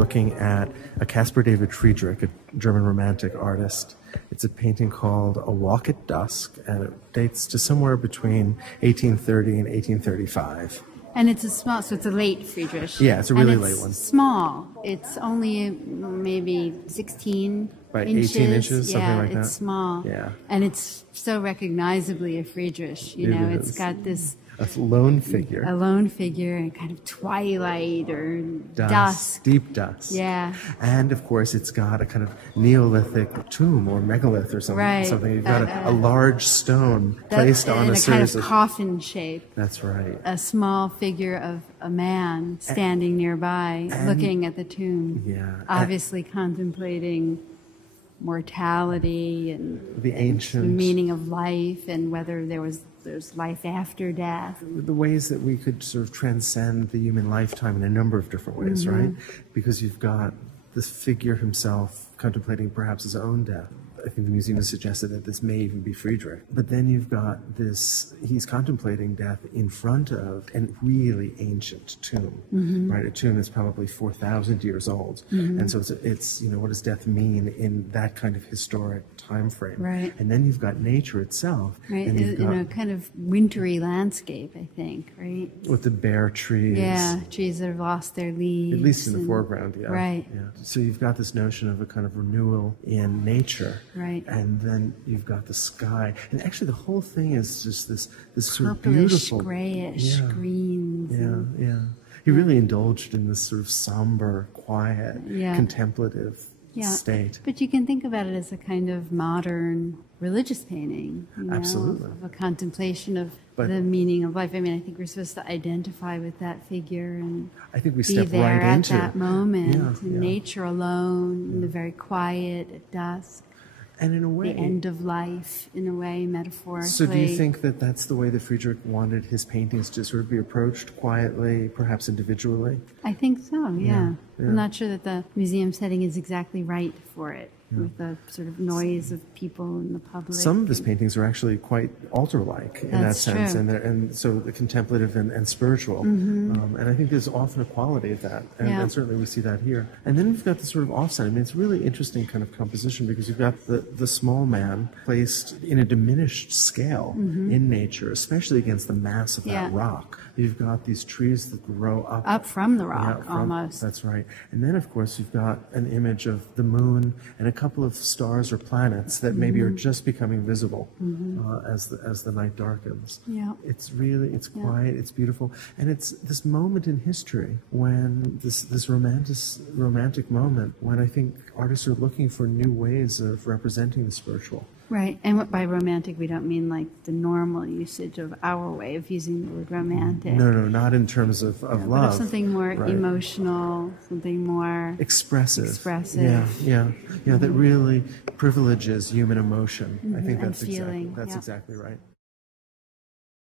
looking at a Caspar David Friedrich, a German Romantic artist. It's a painting called A Walk at Dusk, and it dates to somewhere between 1830 and 1835. And it's so it's a late Friedrich. Yeah, it's a really and late one. Small. It's only maybe 16 by inches. 18 inches, something like that. Yeah, it's small. Yeah. And it's so recognizably a Friedrich. It's got this... A lone figure. A lone figure, and kind of twilight or dusk. Deep dusk. Yeah. And, of course, it's got a kind of Neolithic tomb or megalith or something. Right. Something. You've got a large stone placed on a series kind of coffin shape. That's right. A small figure of a man standing nearby, looking at the tomb. Yeah. Obviously contemplating mortality and the ancient the meaning of life, and whether there's life after death. The ways that we could sort of transcend the human lifetime in a number of different ways, right? Because you've got the figure himself contemplating perhaps his own death. I think the museum has suggested that this may even be Friedrich. But then you've got this, he's contemplating death in front of a really ancient tomb, right? A tomb that's probably 4,000 years old. And so it's, what does death mean in that kind of historic time frame? Right. And then you've got nature itself. Right, and you've in a kind of wintry landscape, I think, right? With the bare trees. Yeah, trees that have lost their leaves. At least in the foreground, yeah. Right. Yeah. So you've got this notion of a kind of renewal in nature. Right. And then you've got the sky. And actually the whole thing is just this sort of purplish, beautiful... grayish, greens. Yeah. He really indulged in this sort of somber, quiet, contemplative state. But you can think about it as a kind of modern religious painting. Absolutely. Of a contemplation of the meaning of life. I mean, I think we're supposed to identify with that figure and I think we be step there right at into that moment in yeah. nature alone, in the very quiet at dusk. And in a way... The end of life, in a way, metaphorically. So do you think that that's the way that Friedrich wanted his paintings to sort of be approached quietly, perhaps individually? I think so, yeah. I'm not sure that the museum setting is exactly right for it, with the sort of noise of people in the public. Some of his paintings are actually quite altar-like in that sense, true. and so the contemplative and spiritual. And I think there's often a quality of that, and certainly we see that here. And then we've got the sort of offset. I mean, it's a really interesting kind of composition because you've got the small man placed in a diminished scale in nature, especially against the mass of that rock. You've got these trees that grow up from the rock, almost. That's right. And then, of course, you've got an image of the moon and a couple of stars or planets that maybe are just becoming visible as the night darkens. Yeah. It's quiet, it's beautiful, and it's this moment in history when this romantic moment when I think artists are looking for new ways of representing the spiritual. Right, and by romantic we don't mean like the normal usage of our way of using the word romantic. No, not in terms of love. But of something more emotional, something more expressive. Yeah, that really privileges human emotion. I think that's feeling. exactly right.